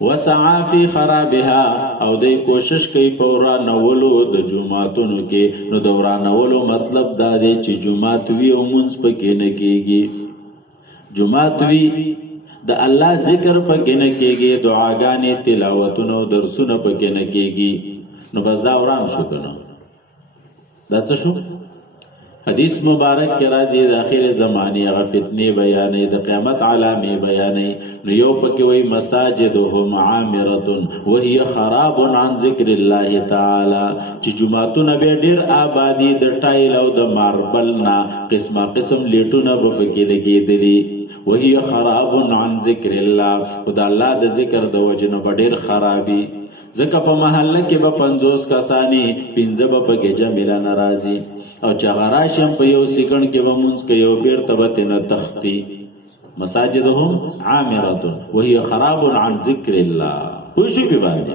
وسعا فی خرابها او دی کوشش کوي په ورانولو د جماعتونو کې. نو د ورانولو مطلب دا دی چې جماعت وي او مونځ پکې نه کېږي، جماعت وي د الله ذکر پکې نه کېږي، دعاګانې تلاوتونه او درسونه پکې نه کېږي، نو بس دا وران شو کنه. دا څه شو؟ حدیث مبارک کې راځي د اخر زمانه هغه فتنې بیانې، د قیامت علامې بیانې. نو یو پکې وایي مساجدهم عامرة وهي خراب عن ذکر الله تعالی، چې جمعتونه به ډېر آبادی د ټایل او د ماربل نه قسمه قسم لیټونه به پکې لګېدلي، وهي خراب عن ذکر الله، خدای الله د ذکر د وجنه به ډېر خرابي. ځکه په محله کې به 50 کسانی 15 به پکې جمیله ناراضي، او چې غراشم په یو سکند کې به مونږ کې یو بیرته به نه تختی. مساجدهم عامرة وهي خراب عن ذکر الله. خو شو به باندې